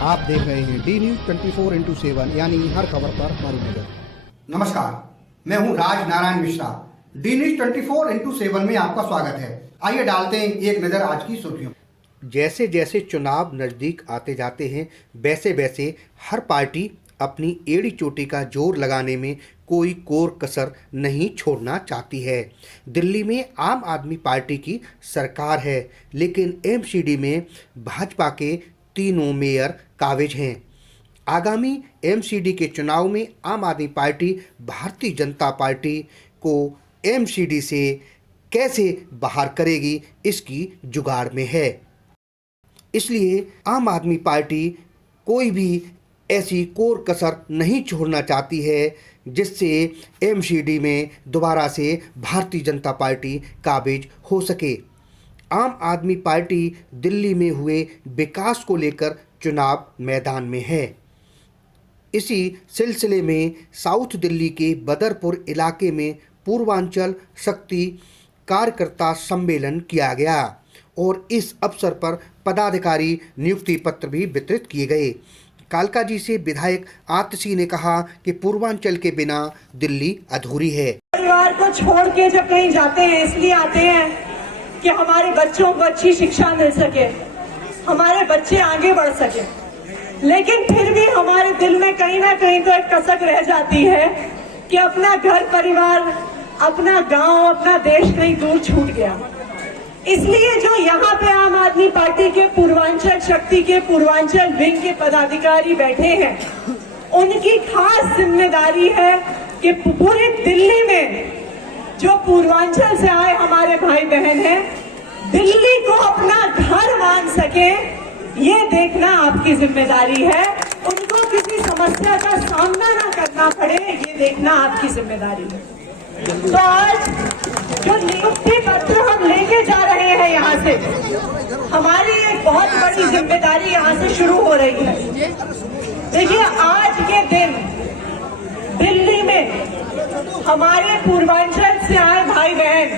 आप देख रहे हैं डी न्यूज 24x7 यानी हर खबर पर हमारी नजर। नमस्कार, मैं हूं Raj Narayan Mishra. D news 24x7 में आपका स्वागत है। आइए डालते हैं एक नजर आज की सुर्खियों। जैसे जैसे चुनाव नजदीक आते जाते हैं वैसे वैसे हर पार्टी अपनी एड़ी चोटी का जोर लगाने में कोई कोर कसर नहीं छोड़ना चाहती है। दिल्ली में आम आदमी पार्टी की सरकार है, लेकिन एमसीडी में भाजपा के तीनों मेयर काबिज हैं। आगामी एमसीडी के चुनाव में आम आदमी पार्टी भारतीय जनता पार्टी को एमसीडी से कैसे बाहर करेगी, इसकी जुगाड़ में है। इसलिए आम आदमी पार्टी कोई भी ऐसी कोर कसर नहीं छोड़ना चाहती है जिससे एमसीडी में दोबारा से भारतीय जनता पार्टी काबिज हो सके। आम आदमी पार्टी दिल्ली में हुए विकास को लेकर चुनाव मैदान में है। इसी सिलसिले में साउथ दिल्ली के बदरपुर इलाके में पूर्वांचल शक्ति कार्यकर्ता सम्मेलन किया गया और इस अवसर पर पदाधिकारी नियुक्ति पत्र भी वितरित किए गए। कालकाजी से विधायक आतिशी ने कहा कि पूर्वांचल के बिना दिल्ली अधूरी है। परिवार को छोड़ के जब कहीं जाते हैं इसलिए आते हैं कि हमारे बच्चों को अच्छी शिक्षा मिल सके, हमारे बच्चे आगे बढ़ सके, लेकिन फिर भी हमारे दिल में कहीं ना कहीं तो एक कसक रह जाती है कि अपना घर परिवार, अपना गांव, अपना देश कहीं दूर छूट गया। इसलिए जो यहाँ पे आम आदमी पार्टी के पूर्वांचल शक्ति के पूर्वांचल विंग के पदाधिकारी बैठे हैं, उनकी खास जिम्मेदारी है कि पूरी दिल्ली में जो पूर्वांचल से आए हमारे भाई बहन हैं, दिल्ली को अपना घर मान सके, ये देखना आपकी जिम्मेदारी है। उनको किसी समस्या का सामना ना करना पड़े, ये देखना आपकी जिम्मेदारी है। तो आज जो नियुक्ति पत्र हम लेके जा रहे हैं यहाँ से, हमारी एक बहुत बड़ी जिम्मेदारी यहाँ से शुरू हो रही है। देखिए, आज के दिन दिल्ली में हमारे पूर्वांचल से आए भाई बहन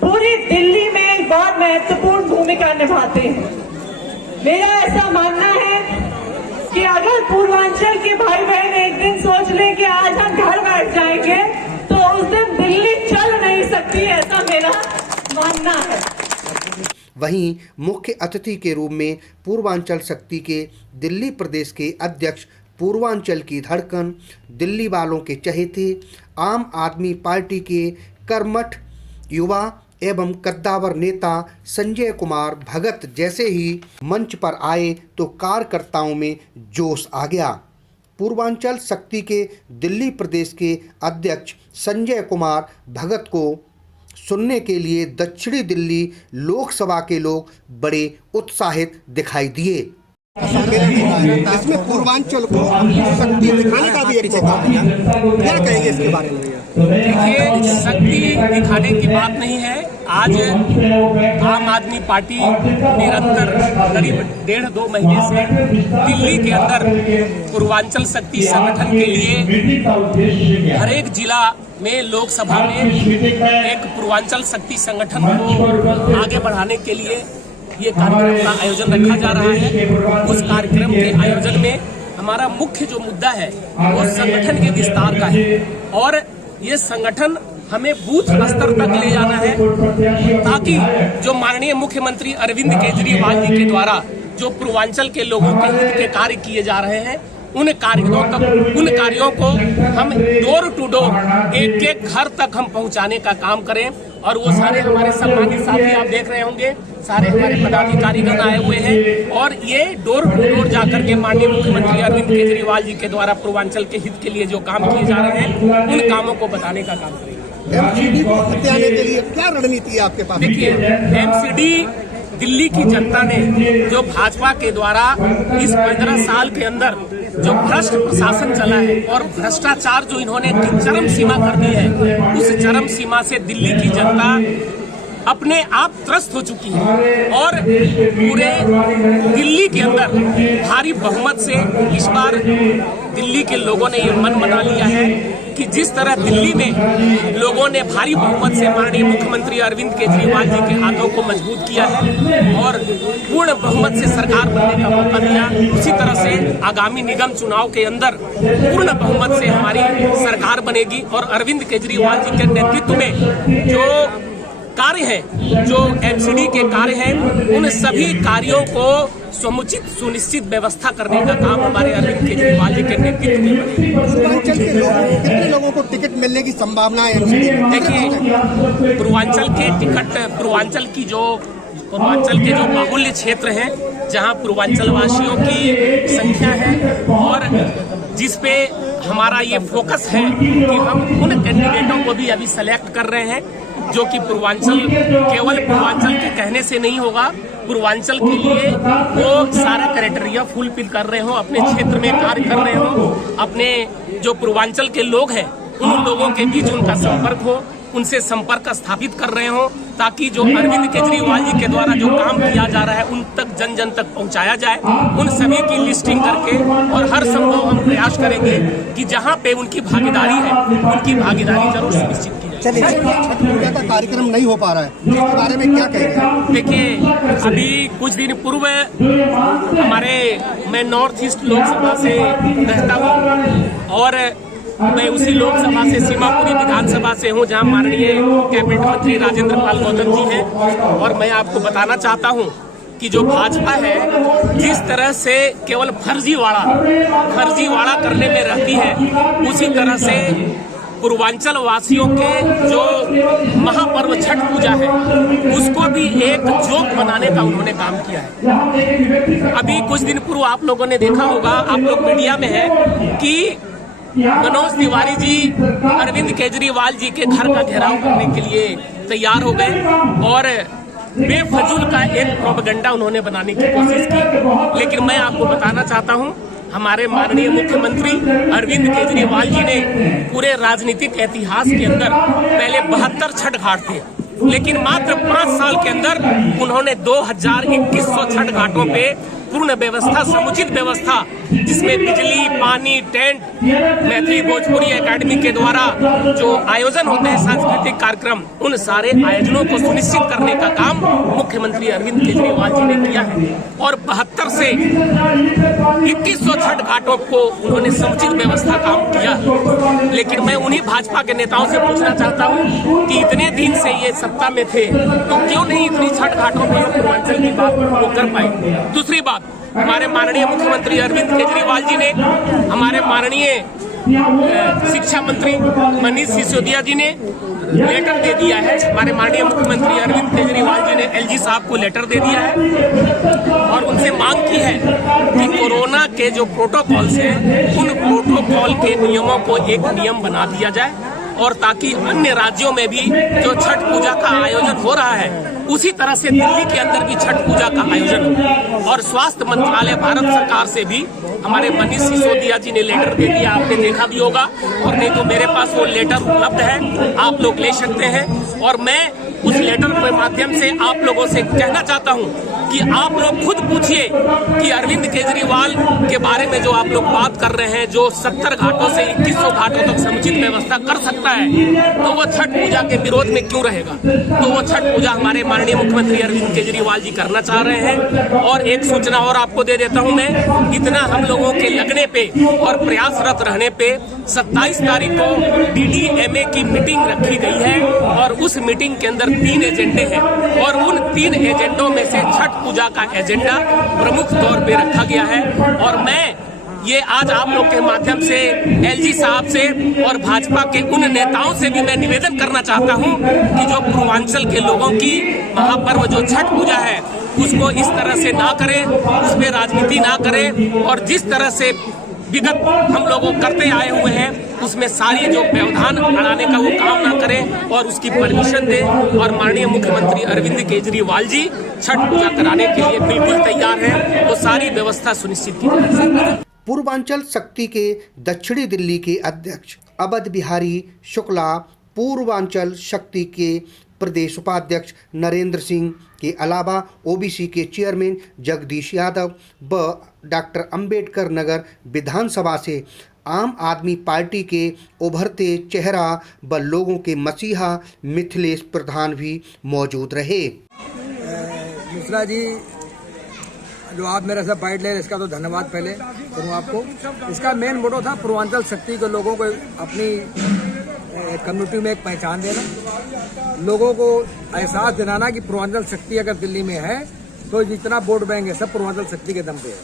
पूरी दिल्ली में एक बहुत महत्वपूर्ण भूमिका निभाते हैं। मेरा ऐसा मानना है कि अगर पूर्वांचल के भाई बहन एक दिन सोच लें कि आज हम घर बैठ जाएंगे तो उस दिन दिल्ली चल नहीं सकती, ऐसा मेरा मानना है। वहीं मुख्य अतिथि के रूप में पूर्वांचल शक्ति के दिल्ली प्रदेश के अध्यक्ष, पूर्वांचल की धड़कन, दिल्ली वालों के चहेते, आम आदमी पार्टी के कर्मठ युवा एवं कद्दावर नेता संजय कुमार भगत जैसे ही मंच पर आए तो कार्यकर्ताओं में जोश आ गया। पूर्वांचल शक्ति के दिल्ली प्रदेश के अध्यक्ष संजय कुमार भगत को सुनने के लिए दक्षिणी दिल्ली लोकसभा के लोग बड़े उत्साहित दिखाई दिए। इसमें पूर्वांचल को शक्ति दिखाने का भी एक मौका है, क्या कहेंगे इसके बारे में? देखिए, शक्ति दिखाने की बात नहीं है। आज आम आदमी पार्टी निरंतर करीब 1.5-2 महीने से दिल्ली के अंदर पूर्वांचल शक्ति संगठन के लिए हर एक जिला में लोकसभा में एक पूर्वांचल शक्ति संगठन को आगे बढ़ाने के लिए ये कार्यक्रम का आयोजन रखा जा रहा है। उस कार्यक्रम के आयोजन में हमारा मुख्य जो मुद्दा है वो संगठन के विस्तार का है और ये संगठन हमें बूथ स्तर तक ले जाना है ताकि जो माननीय मुख्यमंत्री अरविंद केजरीवाल जी के द्वारा जो पूर्वांचल के लोगों के हित के कार्य किए जा रहे हैं, उन कार्यों को हम डोर टू डोर एक एक घर तक हम पहुंचाने का काम करें। और वो सारे हमारे सम्मानित साथी आप देख रहे होंगे, सारे हमारे पदाधिकारीगण आए हुए हैं और ये डोर टू डोर जाकर के माननीय मुख्यमंत्री अरविंद केजरीवाल जी के द्वारा पूर्वांचल के हित के लिए जो काम किए जा रहे हैं उन कामों को बताने का काम करेंगे। एमसीडी को हथियाने के लिए क्या रणनीति है आपके पास? देखिए, एमसीडी दिल्ली की जनता ने जो भाजपा के द्वारा इस 15 साल के अंदर जो भ्रष्ट प्रशासन चला है और भ्रष्टाचार जो इन्होंने चरम सीमा कर दी है, उस चरम सीमा से दिल्ली की जनता अपने आप त्रस्त हो चुकी है और पूरे दिल्ली के अंदर भारी बहुमत से इस बार दिल्ली के लोगों ने ये मन बना लिया है कि जिस तरह दिल्ली में लोगों ने भारी बहुमत से माननीय मुख्यमंत्री अरविंद केजरीवाल जी के हाथों को मजबूत किया है और पूर्ण बहुमत से सरकार बनने का मौका दिया, उसी तरह से आगामी निगम चुनाव के अंदर पूर्ण बहुमत से हमारी सरकार बनेगी और अरविंद केजरीवाल जी के नेतृत्व में जो कार्य है, जो एमसीडी के कार्य हैं, उन सभी कार्यों को समुचित सुनिश्चित व्यवस्था करने का काम हमारे अरविंद केजरीवाल जी के नेतृत्व में पूर्वांचल के लोगों कितने लोगों को टिकट मिलने की संभावना है? देखिए, पूर्वांचल के टिकट, पूर्वांचल के जो बाहुल्य क्षेत्र हैं, जहां पूर्वांचल वासियों की संख्या है और जिसपे हमारा ये फोकस है कि हम उन कैंडिडेटों को भी अभी सेलेक्ट कर रहे हैं जो कि पूर्वांचल, केवल पूर्वांचल के कहने से नहीं होगा, पूर्वांचल के लिए वो सारा क्राइटेरिया फुलफिल कर रहे हो, अपने क्षेत्र में कार्य कर रहे हो, अपने जो पूर्वांचल के लोग हैं उन लोगों के बीच उनका संपर्क हो, उनसे संपर्क स्थापित कर रहे हो ताकि जो अरविंद केजरीवाल जी के द्वारा जो काम किया जा रहा है उन तक जन तक पहुंचाया जाए। उन सभी की लिस्टिंग करके और हर संभव हम प्रयास करेंगे कि जहां पे उनकी भागीदारी है उनकी भागीदारी जरूर सुनिश्चित की जाए। चलिए, छठ पूजा का कार्यक्रम नहीं हो पा रहा है, इसके बारे में क्या कहेंगे? देखिए, अभी कुछ दिन पूर्व मैं नॉर्थ ईस्ट लोकसभा से रहता हूँ और मैं उसी लोकसभा से सीमापुरी विधानसभा से हूं जहां माननीय कैबिनेट मंत्री राजेंद्र पाल गौतम जी हैं और मैं आपको बताना चाहता हूं कि जो भाजपा है जिस तरह से केवल फर्जीवाड़ा करने में रहती है, उसी तरह से पूर्वांचल वासियों के जो महापर्व छठ पूजा है उसको भी एक जोक बनाने का उन्होंने काम किया है। अभी कुछ दिन पूर्व आप लोगों ने देखा होगा, आप लोग मीडिया में है कि मनोज तिवारी जी अरविंद केजरीवाल जी के घर का घेराव करने के लिए तैयार हो गए और बेफजूल का एक प्रोपेगेंडा उन्होंने बनाने की कोशिश की। लेकिन मैं आपको बताना चाहता हूं, हमारे माननीय मुख्यमंत्री अरविंद केजरीवाल जी ने पूरे राजनीतिक इतिहास के अंदर पहले 72 छठ घाट थे, लेकिन मात्र 5 साल के अंदर उन्होंने 2100 छठ घाटों पे पूर्ण व्यवस्था, समुचित व्यवस्था, जिसमें बिजली, पानी, टेंट, मैथिली भोजपुरी एकेडमी के द्वारा जो आयोजन होते हैं सांस्कृतिक कार्यक्रम, उन सारे आयोजनों को सुनिश्चित करने का काम मुख्यमंत्री अरविंद केजरीवाल जी ने किया है और 72 से 2100 छठ घाटों को उन्होंने समुचित व्यवस्था काम किया। लेकिन मैं उन्हीं भाजपा के नेताओं से पूछना चाहता हूँ कि इतने दिन से ये सत्ता में थे तो क्यों नहीं इतनी छठ घाटों पर पूर्वांचल की बात वो कर पाए? दूसरी बात, हमारे माननीय मुख्यमंत्री अरविंद केजरीवाल जी ने हमारे माननीय शिक्षा मंत्री मनीष सिसोदिया जी ने लेटर दे दिया है, हमारे माननीय मुख्यमंत्री अरविंद केजरीवाल जी ने एलजी साहब को लेटर दे दिया है और उनसे मांग की है कि कोरोना के जो प्रोटोकॉल्स हैं उन प्रोटोकॉल के नियमों को एक नियम बना दिया जाए और ताकि अन्य राज्यों में भी जो छठ पूजा का आयोजन हो रहा है उसी तरह से दिल्ली के अंदर भी छठ पूजा का आयोजन हो। और स्वास्थ्य मंत्रालय भारत सरकार से भी हमारे मनीष सिसोदिया जी ने लेटर दे दिया, आपने देखा भी होगा, और नहीं तो मेरे पास वो लेटर उपलब्ध है, आप लोग ले सकते हैं। और मैं उस लेटर के माध्यम से आप लोगों से कहना चाहता हूं कि आप लोग खुद पूछिए कि अरविंद केजरीवाल के बारे में जो आप लोग बात कर रहे हैं, जो 70 घाटों से 2100 घाटों तक समुचित व्यवस्था कर सकता है, तो वो छठ पूजा के विरोध में क्यों रहेगा? तो वो छठ पूजा हमारे माननीय मुख्यमंत्री अरविंद केजरीवाल जी करना चाह रहे हैं। और एक सूचना और आपको दे देता हूं मैं, इतना हम लोगों के लगने पे और प्रयासरत रहने पे 27 तारीख को DDMA की मीटिंग रखी गई है और उस मीटिंग के अंदर 3 एजेंडे हैं और उन 3 एजेंडों में से छठ पूजा का एजेंडा प्रमुख तौर पे रखा गया है। और मैं ये आज आप लोग के माध्यम से एलजी साहब से और भाजपा के उन नेताओं से भी मैं निवेदन करना चाहता हूं कि जो पूर्वांचल के लोगों की महापर्व जो छठ पूजा है उसको इस तरह से ना करें, उसमें राजनीति ना करें और जिस तरह से विगत हम लोगों करते आए हुए हैं उसमें सारी जो व्यवधान बढ़ाने का वो काम ना करें और उसकी परमिशन दें। और माननीय मुख्यमंत्री अरविंद केजरीवाल जी छठ पूजा कराने के लिए बिल्कुल तैयार हैं, वो सारी व्यवस्था सुनिश्चित की जाए। पूर्वांचल शक्ति के दक्षिणी दिल्ली के अध्यक्ष अवध बिहारी शुक्ला पूर्वांचल शक्ति के प्रदेश उपाध्यक्ष नरेंद्र सिंह के अलावा ओबीसी के चेयरमैन जगदीश यादव व डॉक्टर अंबेडकर नगर विधानसभा से आम आदमी पार्टी के उभरते चेहरा व लोगों के मसीहा मिथिलेश प्रधान भी मौजूद रहे। मिश्रा जी, जो आप मेरे से बाइट ले, इसका तो धन्यवाद पहले करूँ आपको। इसका मेन मोटो था पूर्वांचल शक्ति के लोगों को अपनी कम्युनिटी में एक पहचान देना, लोगों को एहसास दिलाना कि पूर्वांचल शक्ति अगर दिल्ली में है तो जितना वोट बैंक है सब पूर्वांचल शक्ति के दम पे है।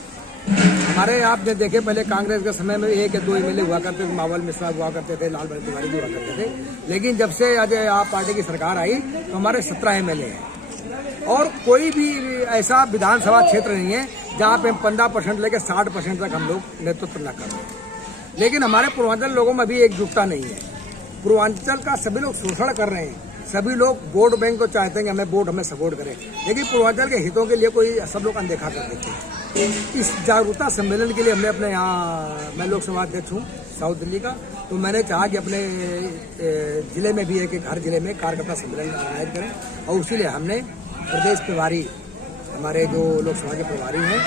हमारे आपने देखे पहले कांग्रेस के समय में 1 या 2 एमएलए हुआ करते थे, मावल मिश्रा हुआ करते थे, लाल बहादुर तिवारी भी हुआ करते थे, लेकिन जब से आज आप पार्टी की सरकार आई तो हमारे 17 एमएलए हैं और कोई भी ऐसा विधानसभा क्षेत्र नहीं है जहाँ पे हम 15% लेकर 60% तक हम लोग नेतृत्व न कर रहे हैं। लेकिन हमारे पूर्वांचल लोगों में भी एकजुटता नहीं है। पूर्वांचल का सभी लोग शोषण कर रहे हैं, सभी लोग वोट बैंक को चाहते हैं कि हमें वोट हमें सपोर्ट करें, लेकिन पूर्वांचल के हितों के लिए कोई सब लोग अनदेखा कर देते हैं। इस जागरूकता सम्मेलन के लिए हमने अपने यहाँ, मैं लोकसभा अध्यक्ष हूँ साउथ दिल्ली का, तो मैंने चाहा कि अपने जिले में भी एक हर जिले में कार्यकर्ता सम्मेलन आयोजित करें और उसीलिए हमने प्रदेश प्रभारी, हमारे जो लोकसभा के प्रभारी हैं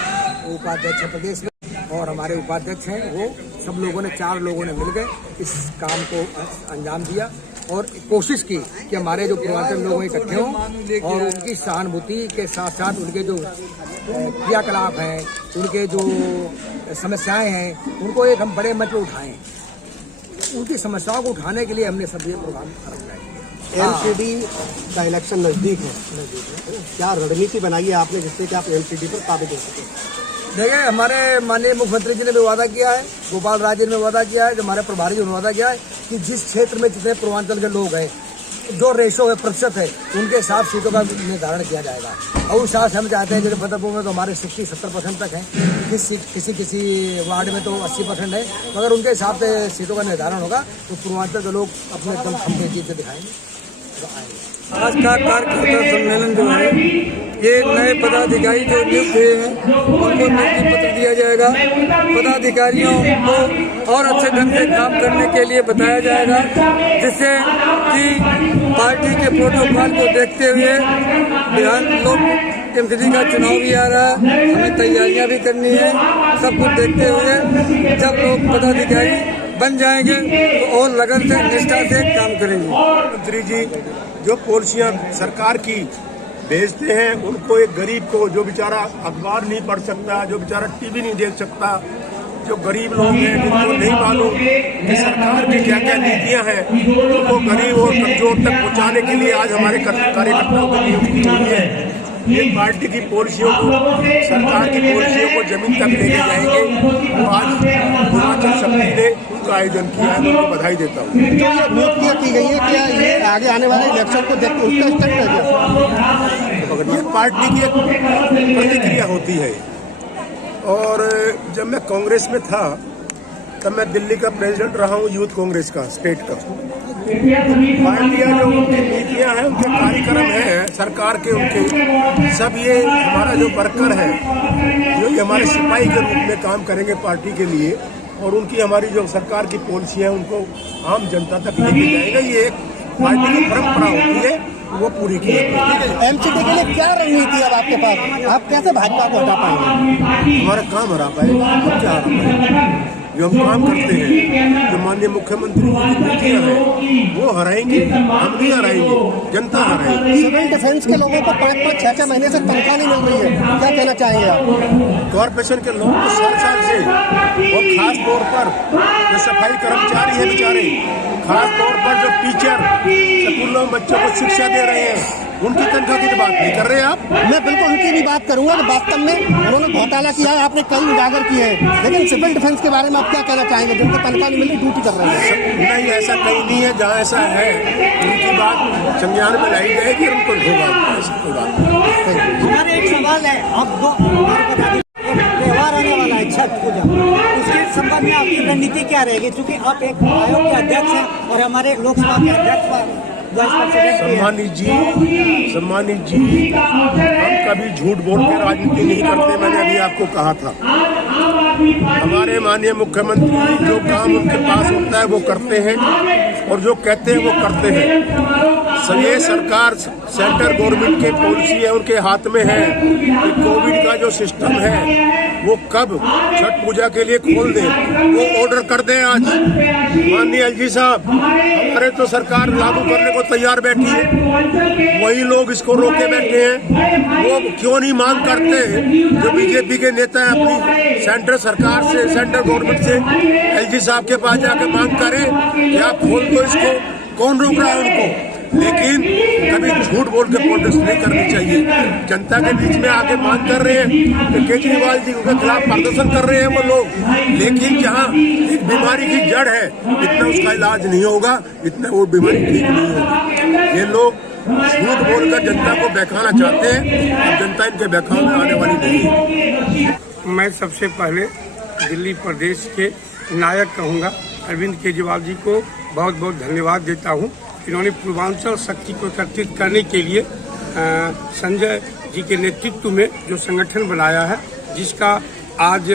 उपाध्यक्ष प्रदेश में और हमारे उपाध्यक्ष हैं, वो सब लोगों ने 4 लोगों ने मिलकर इस काम को अंजाम दिया और कोशिश की कि हमारे जो पूर्वांचल लोग इकट्ठे हों और उनकी सहानुभूति के साथ साथ उनके जो क्रियाकलाप हैं, उनके जो समस्याएं हैं, उनको एक हम बड़े मंच पर उठाएं। उनकी समस्याओं को उठाने के लिए हमने सब ये प्रोग्राम रखा है। एमसीडी का इलेक्शन नजदीक है, क्या रणनीति बनाई है आपने जिससे कि आप एमसीडी पर काबू दे सकें? देखिए, हमारे माननीय मुख्यमंत्री जी ने भी वादा किया है, गोपाल राज जी ने वादा किया है, जो हमारे प्रभारी जी ने वादा किया है कि जिस क्षेत्र में जितने पूर्वांचल के लोग हैं, जो रेशो है, प्रतिशत है, उनके हिसाब सीटों का निर्धारण किया जाएगा। और उस हिसाब से हम चाहते हैं, जैसे फतेहपुर में तो हमारे 60-70% तक हैं, किसी वार्ड में तो 80% है, तो अगर उनके हिसाब से सीटों का निर्धारण होगा तो पूर्वांचल के लोग अपने दम खंभे जीत से दिखाएंगे। आज का कार्यकर्ता सम्मेलन जो है, ये नए पदाधिकारी जो नियुक्त हुए हैं उनको नियुक्ति पत्र दिया जाएगा। पदाधिकारियों को और अच्छे ढंग से काम करने के लिए बताया जाएगा, जिससे कि पार्टी के प्रोटोकॉल को देखते हुए बिहार लोग एमसीडी का चुनाव भी आ रहा है, हमें तैयारियां भी करनी है। सब कुछ देखते हुए जब लोग पदाधिकारी बन जाएंगे तो और लगन से, निष्ठा से काम करेंगे। मंत्री जी जो पॉलिसियां सरकार की भेजते हैं, उनको एक गरीब को, जो बेचारा अखबार नहीं पढ़ सकता, जो बेचारा टीवी नहीं देख सकता, जो गरीब लोग हैं जिनको नहीं मालूम कि सरकार की क्या क्या नीतियां हैं, उनको गरीब और कमजोर तक पहुंचाने के लिए आज हमारे कार्यकर्ताओं की नियुक्ति हुई है। ये पार्टी की पॉलिसियों को, सरकार की पॉलिसियों को जमीन तक लेके जाएंगे। तो आज पूर्वांचल शक्ति ने उनका आयोजन किया है, उनको बधाई देता हूँ। जो ये नियुक्तियाँ की गई है, क्या ये आगे आने वाले इलेक्शन को देखते उसका स्टेप है क्या? ये पार्टी की एक प्रतिक्रिया होती है। और जब मैं कांग्रेस में था तब मैं दिल्ली का प्रेसिडेंट रहा हूँ, यूथ कांग्रेस का, स्टेट का। पार्टियां जो उनकी नीतियां हैं, उनके कार्यक्रम हैं सरकार के, उनके सब ये हमारा जो वर्कर है, जो ये हमारे सिपाही के रूप में काम करेंगे पार्टी के लिए, और उनकी हमारी जो सरकार की पॉलिसियां हैं उनको आम जनता तक लेके जाएगा। ये एक पार्टी की परंपरा होती है, वो पूरी की है। एमसीडी के लिए क्या रणनीति है अब आपके पास? आप कैसे भाजपा को हटा पाएंगे? हमारा काम हरा पाएगा, हम क्या हरा पाएंगे? जो हम काम करते हैं, जो माननीय मुख्यमंत्री की नीतियां हैं, वो हराएंगे, हम नहीं हराएंगे, जनता हराएंगे। सिविल डिफेंस के लोगों को 5-5, 6-6 महीने से तनख्वाह नहीं मिल रही है, क्या कहना चाहेंगे आप? कॉर्पोरेशन के लोगों को 7 साल से, और खास तौर पर जो सफाई कर्मचारी हैं बेचारे, खास तौर पर जो टीचर स्कूलों में बच्चों को शिक्षा दे रहे हैं, उनकी तनख्वाह की तो बात नहीं कर रहे आप। मैं बिल्कुल उनकी भी बात करूंगा कि वास्तव में उन्होंने घोटाला किया है, आपने कई उजागर किए हैं, लेकिन सिविल डिफेंस के बारे में आप क्या कहना चाहेंगे, जिनको तनख्वाह नहीं मिल रही, ड्यूटी कर रहे हैं? नहीं, ऐसा कहीं नहीं है। जहाँ ऐसा है उनकी बात संज्ञान में लाई जाएगी, उनको होगा, ऐसी कोई बात नहीं। हमारे एक सवाल है, अब त्योहार आने वाला है, छठ पूजा, उसके संबंध में आपकी रणनीति क्या रहेगी? क्योंकि आप एक आयोग के अध्यक्ष हैं और हमारे लोकसभा के अध्यक्ष। सम्मानित जी, हम कभी झूठ बोल के राजनीति नहीं करते। मैंने अभी आपको कहा था, हमारे माननीय मुख्यमंत्री जो काम उनके पास होता है वो करते हैं, और जो कहते हैं वो करते हैं। ये सरकार सेंट्रल गवर्नमेंट के पॉलिसी है, उनके हाथ में है कि कोविड का जो सिस्टम है वो कब छठ पूजा के लिए खोल दे, वो ऑर्डर कर दें। आज माननीय एलजी साहब, हमारे तो सरकार लागू करने को तैयार बैठी है, वही लोग इसको रोके बैठे हैं। वो क्यों नहीं मांग करते जो बीजेपी के नेता हैं अपनी सेंट्रल सरकार से, सेंट्रल गवर्नमेंट से एलजी साहब के पास जाकर मांग करें कि आप खोल दो इसको। कौन रोक रहा है उनको? लेकिन कभी झूठ बोल के प्रोटेस्ट नहीं करनी चाहिए। जनता के बीच में आके मांग कर रहे हैं कि केजरीवाल जी के खिलाफ प्रदर्शन कर रहे हैं वो लोग, लेकिन जहां एक बीमारी की जड़ है इतना उसका इलाज नहीं होगा, इतना वो बीमारी ठीक नहीं होगी। ये लोग झूठ बोलकर जनता को बहकाना चाहते हैं और जनता इनके बहकाव में आने वाली नहीं है। मैं सबसे पहले दिल्ली प्रदेश के नायक कहूँगा अरविंद केजरीवाल जी को बहुत बहुत धन्यवाद देता हूँ। इन्होंने पूर्वांचल शक्ति को एकत्रित करने के लिए संजय जी के नेतृत्व में जो संगठन बनाया है, जिसका आज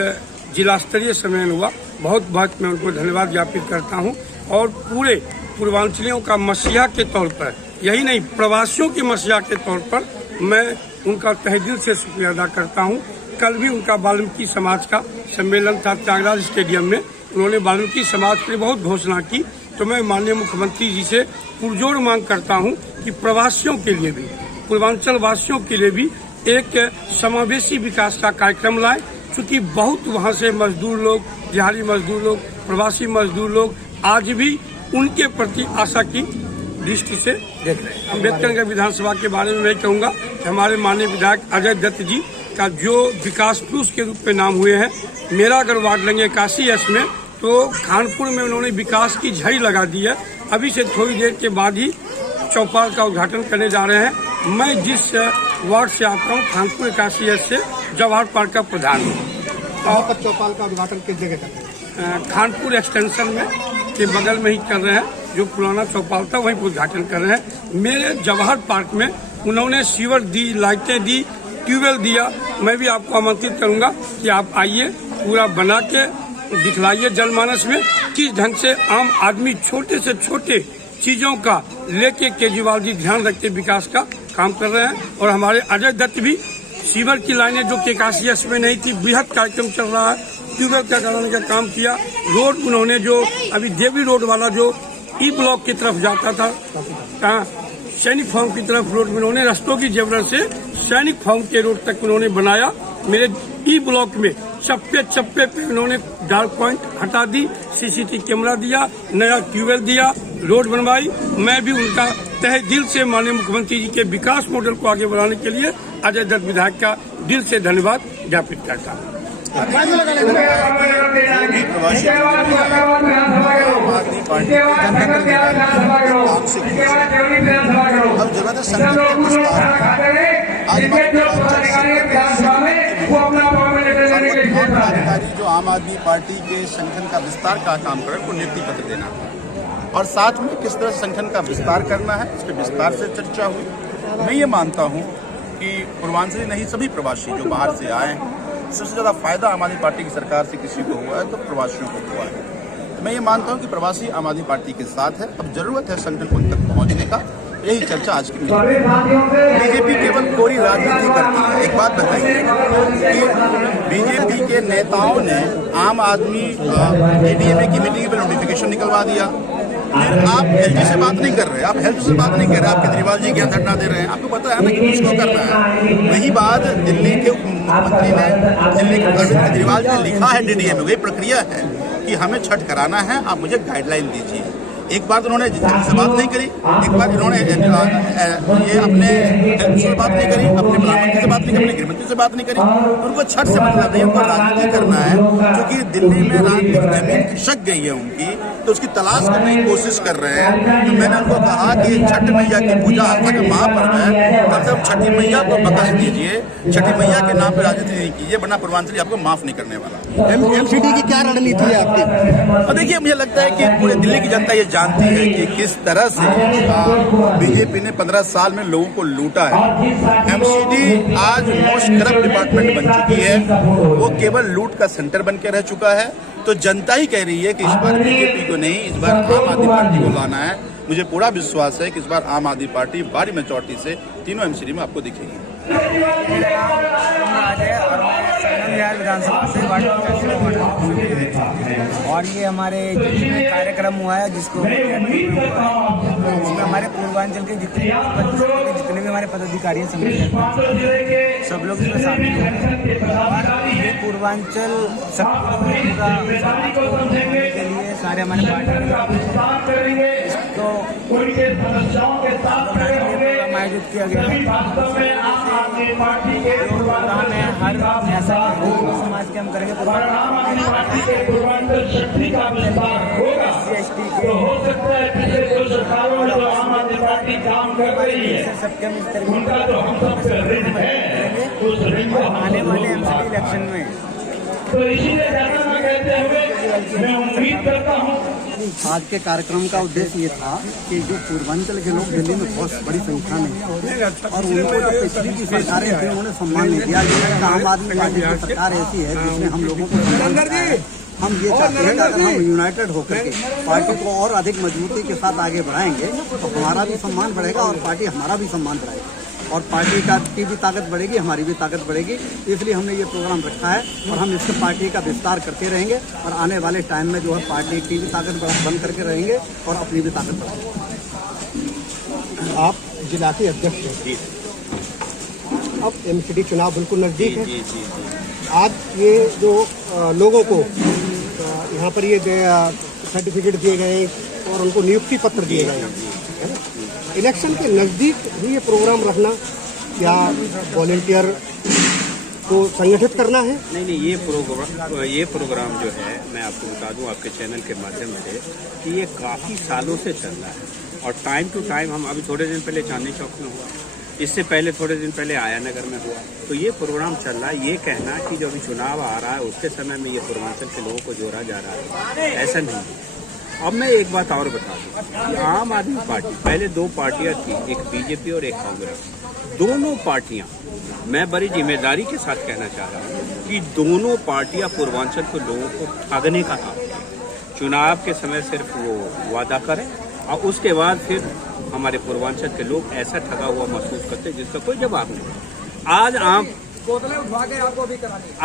जिला स्तरीय सम्मेलन हुआ, बहुत बहुत मैं उनको धन्यवाद ज्ञापित करता हूं। और पूरे पूर्वांचलियों का मसीहा के तौर पर, यही नहीं प्रवासियों के मसीहा के तौर पर मैं उनका तहे दिल से शुक्रिया अदा करता हूं। कल भी उनका वाल्मीकि समाज का सम्मेलन था त्यागराज स्टेडियम में, उन्होंने वाल्मीकि समाज के लिए बहुत घोषणा की। तो मैं माननीय मुख्यमंत्री जी से पुरजोर मांग करता हूं कि प्रवासियों के लिए भी, पूर्वांचल वासियों के लिए भी एक समावेशी विकास का कार्यक्रम लाएं, क्योंकि बहुत वहां से मजदूर लोग, दिहाड़ी मजदूर लोग, प्रवासी मजदूर लोग आज भी उनके प्रति आशा की दृष्टि से देख रहे हैं। अम्बेडकर नगर विधानसभा के बारे में मैं कहूँगा कि हमारे माननीय विधायक अजय दत्त जी का जो विकास पुरुष के रूप में नाम हुए हैं, मेरा अगर वार्ड लेंगे 81 में, तो खानपुर में उन्होंने विकास की झड़ी लगा दी है। अभी से थोड़ी देर के बाद ही चौपाल का उद्घाटन करने जा रहे हैं। मैं जिस वार्ड से आता हूँ, खानपुर 81 से जवाहर पार्क का प्रधान हूँ। और चौपाल का उद्घाटन किस जगह कर रहे हैं? खानपुर एक्सटेंशन में के बगल में ही कर रहे हैं, जो पुराना चौपाल था वहीं पर उद्घाटन कर रहे हैं। मेरे जवाहर पार्क में उन्होंने सीवर दी, लाइटें दी, ट्यूबवेल दिया। मैं भी आपको आमंत्रित करूंगा कि आप आइए, पूरा बना के दिखलाइए जनमानस में किस ढंग से आम आदमी छोटे से छोटे चीजों का लेके केजरीवाल जी ध्यान रखते विकास का काम कर रहे हैं। और हमारे अजय दत्त भी सीवर की लाइनें जो के 81 में नहीं थी, बृहद कार्यक्रम चल रहा है, ट्यूबवेल का कराने का काम किया। रोड उन्होंने जो अभी देवी रोड वाला जो ई ब्लॉक की तरफ जाता था, सैनिक फार्म की तरफ रोड उन्होंने रस्तों की जरूरत से सैनिक फार्म के रोड तक उन्होंने बनाया। मेरे ई ब्लॉक में चप्पे चप्पे पे उन्होंने डार्क पॉइंट हटा दी, सीसीटीवी कैमरा दिया, नया ट्यूबवेल दिया, रोड बनवाई। मैं भी उनका तहे दिल से माननीय मुख्यमंत्री जी के विकास मॉडल को आगे बढ़ाने के लिए अजय दत्त विधायक का दिल से धन्यवाद ज्ञापित करता हूँ। अधिकारी जो आम आदमी पार्टी के संगठन का विस्तार का काम करे को नियुक्ति पत्र देना था, और साथ में किस तरह संगठन का विस्तार करना है इसके विस्तार से चर्चा हुई। मैं ये मानता हूँ कि पूर्वांचली नहीं, सभी प्रवासी जो बाहर से आए हैं, सबसे ज्यादा फायदा आम आदमी पार्टी की सरकार से किसी को हुआ है तो प्रवासियों को हुआ है। मैं ये मानता हूँ कि प्रवासी आम आदमी पार्टी के साथ है। अब जरूरत है संगठन उन तक पहुँचने का, यही चर्चा आज की बीजेपी केवल कोरी राजनीति करती है। एक बात बताइए कि बीजेपी के नेताओं ने आम आदमी एडीएमए की मीटिंग में नोटिफिकेशन निकलवा दिया, फिर आप एलजी से बात नहीं कर रहे, आप हेल्थ से बात नहीं कर रहे, आप केजरीवाल जी क्या धरना दे रहे हैं। आपको पता है ना कि किसको करना है। वही बात दिल्ली के मुख्यमंत्री ने, दिल्ली के अरविंद केजरीवाल जी ने लिखा है डीडीए में, वही प्रक्रिया है कि हमें छठ कराना है, आप मुझे गाइडलाइन दीजिए। एक बार उन्होंने जज से बात नहीं करी, एक बार इन्होंने ये अपने हेल्थ से बात नहीं करी, अपने प्रधानमंत्री से बात नहीं करी, अपने गृहमंत्री से बात नहीं करी। उनको छठ से मतलब नहीं, उनको राजनीति करना है, क्योंकि दिल्ली में राजनीतिक जमीन खिसक गई है उनकी, तो उसकी तलाश करने की कोशिश कर रहे हैं। तो मैंने उनको कहा कि छठ मैया की पूजा आस्था का महापर्व है, कम से कम छठी मैया को बख्श दीजिए, छठी मैया के नाम पर राजनीति नहीं कीजिए, वरना पूर्वांचली आपको माफ नहीं करने वाला। एमसीडी की क्या रणनीति है आपकी? और देखिए, मुझे लगता है कि पूरे दिल्ली की जनता ये जानती है कि किस तरह से बीजेपी ने 15 साल में लोगों को लूटा है। एमसीडी आज मोस्ट करप्ट डिपार्टमेंट बन चुकी है, वो केवल लूट का सेंटर बन के रह चुका है। तो जनता ही कह रही है कि इस बार बीजेपी को नहीं, इस बार आम आदमी पार्टी को लाना है। मुझे पूरा विश्वास है कि इस बार आम आदमी पार्टी भारी मेजॉरिटी से तीनों एमसीडी में आपको दिखेगी। विधानसभा से और ये हमारे जितने कार्यक्रम हुआ है जिसको हमारे पूर्वांचल के जितने भी हमारे पदाधिकारी हैं सब लोग इसमें शामिल हैं। ये पूर्वांचल के लिए सारे हमारे पार्टी इसको आयोजित किया गया है। हर ऐसा समाज के हम करेंगे सबके हम इस तरीके आने वाले एमसीडी इलेक्शन में तो मैं उम्मीद करता हूँ। आज के कार्यक्रम का उद्देश्य ये था कि जो पूर्वांचल के लोग दिल्ली में बहुत बड़ी संख्या में और उनको जो पिछली की सरकारें थी उन्होंने सम्मान नहीं दिया। आम आदमी पार्टी की सरकार ऐसी है जिसमें हम लोगों को सम्मान दिया है। हम ये चाहते हैं कि अगर हम यूनाइटेड होकर के पार्टी को और अधिक मजबूती के साथ आगे बढ़ाएंगे तो हमारा भी सम्मान बढ़ेगा और पार्टी हमारा भी सम्मान बढ़ाएगी और पार्टी की भी ताकत बढ़ेगी, हमारी भी ताकत बढ़ेगी। इसलिए हमने ये प्रोग्राम रखा है और हम इससे पार्टी का विस्तार करते रहेंगे और आने वाले टाइम में जो है पार्टी की भी ताकत बन करके रहेंगे और अपनी भी ताकत बढ़ाएंगे। आप जिला के अध्यक्ष हैं, अब एमसीडी चुनाव बिल्कुल नज़दीक है। आज ये जो लोगों को यहाँ पर ये सर्टिफिकेट दिए गए और उनको नियुक्ति पत्र दिए गए हैं, इलेक्शन के नज़दीक भी ये प्रोग्राम रखना क्या वॉलेंटियर को संगठित करना है? नहीं, ये प्रोग्राम जो है मैं आपको बता दूं आपके चैनल के माध्यम से कि ये काफ़ी सालों से चल रहा है और टाइम टू टाइम हम अभी थोड़े दिन पहले चांदनी चौक में हुआ, इससे पहले थोड़े दिन पहले आया नगर में हुआ, तो ये प्रोग्राम चल रहा है। ये कहना कि जो अभी चुनाव आ रहा है उसके समय में ये पूर्वांचल के लोगों को जोड़ा जा रहा है, ऐसा नहीं है। अब मैं एक बात और बता दूं, आम आदमी पार्टी पहले दो पार्टियां थी, एक बीजेपी और एक कांग्रेस। दोनों पार्टियां, मैं बड़ी जिम्मेदारी के साथ कहना चाह रहा हूं कि दोनों पार्टियां पूर्वांचल के लोगों को ठगने का काम करें। चुनाव के समय सिर्फ वो वादा करें और उसके बाद फिर हमारे पूर्वांचल के लोग ऐसा ठगा हुआ महसूस करते जिसका कोई जवाब नहीं।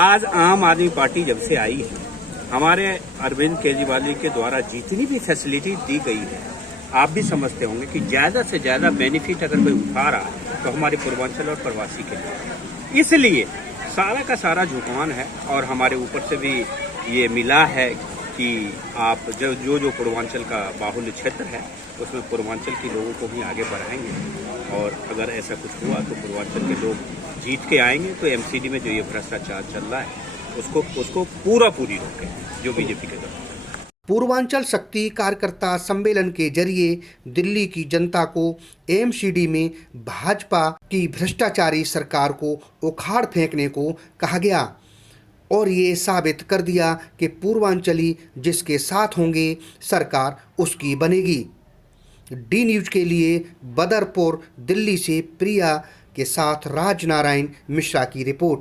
आज आम आदमी पार्टी जब से आई है, हमारे अरविंद केजरीवाल के द्वारा जितनी भी फैसिलिटी दी गई है, आप भी समझते होंगे कि ज़्यादा से ज़्यादा बेनिफिट अगर कोई उठा रहा है तो हमारे पूर्वांचल और प्रवासी के लिए। इसलिए सारा का सारा झुकान है और हमारे ऊपर से भी ये मिला है कि आप जो पूर्वांचल का बाहुल्य क्षेत्र है उसमें पूर्वांचल के लोगों को भी आगे बढ़ाएंगे और अगर ऐसा कुछ हुआ तो पूर्वांचल के लोग जीत के आएंगे तो एमसीडी में जो ये भ्रष्टाचार चल रहा है उसको पूरी रोके जो बीजेपी के द्वारा। पूर्वांचल शक्ति कार्यकर्ता सम्मेलन के जरिए दिल्ली की जनता को एमसीडी में भाजपा की भ्रष्टाचारी सरकार को उखाड़ फेंकने को कहा गया और ये साबित कर दिया कि पूर्वांचली जिसके साथ होंगे सरकार उसकी बनेगी। डी न्यूज के लिए बदरपुर दिल्ली से प्रिया के साथ राजनारायण मिश्रा की रिपोर्ट।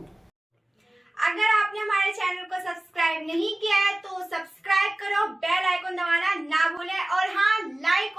अगर आपने हमारे चैनल को सब्सक्राइब नहीं किया है तो सब्सक्राइब करो, बेल आइकन दबाना ना भूलें और हाँ, लाइक